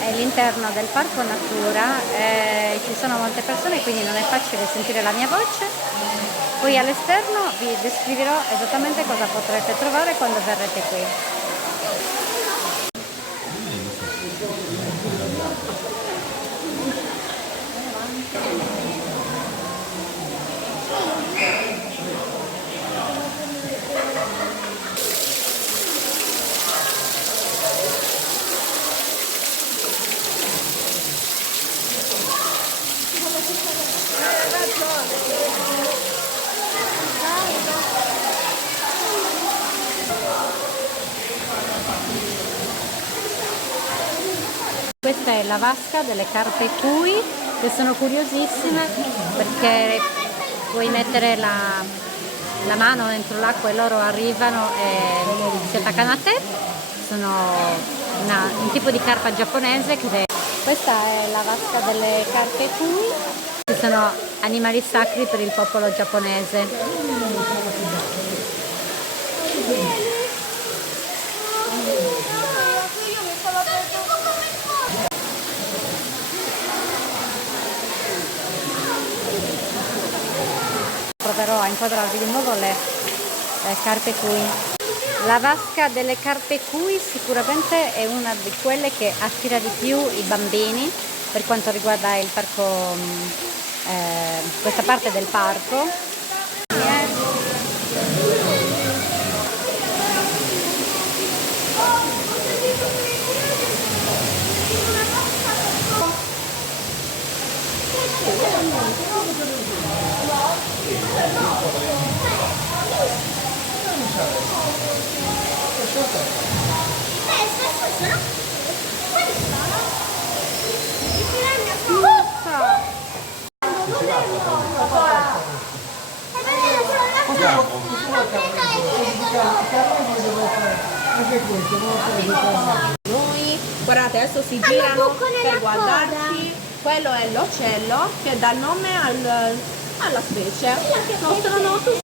è l'interno del Parco Natura, ci sono molte persone quindi non è facile sentire la mia voce. Poi all'esterno vi descriverò esattamente cosa potrete trovare quando verrete qui. Questa è la vasca delle carpe cui, che sono curiosissime perché puoi mettere la mano dentro l'acqua e loro arrivano e si attaccano a te. Sono un tipo di carpa giapponese questa è la vasca delle carpe cui, che sono animali sacri per il popolo giapponese. Proverò a inquadrarvi di nuovo le carpe cui. La vasca delle carpe cui sicuramente è una di quelle che attira di più i bambini per quanto riguarda il parco, questa parte del parco. Noi, guardate, adesso si girano per guardarci. Quello è l'uccello che dà il nome alla specie. Mostrano tutti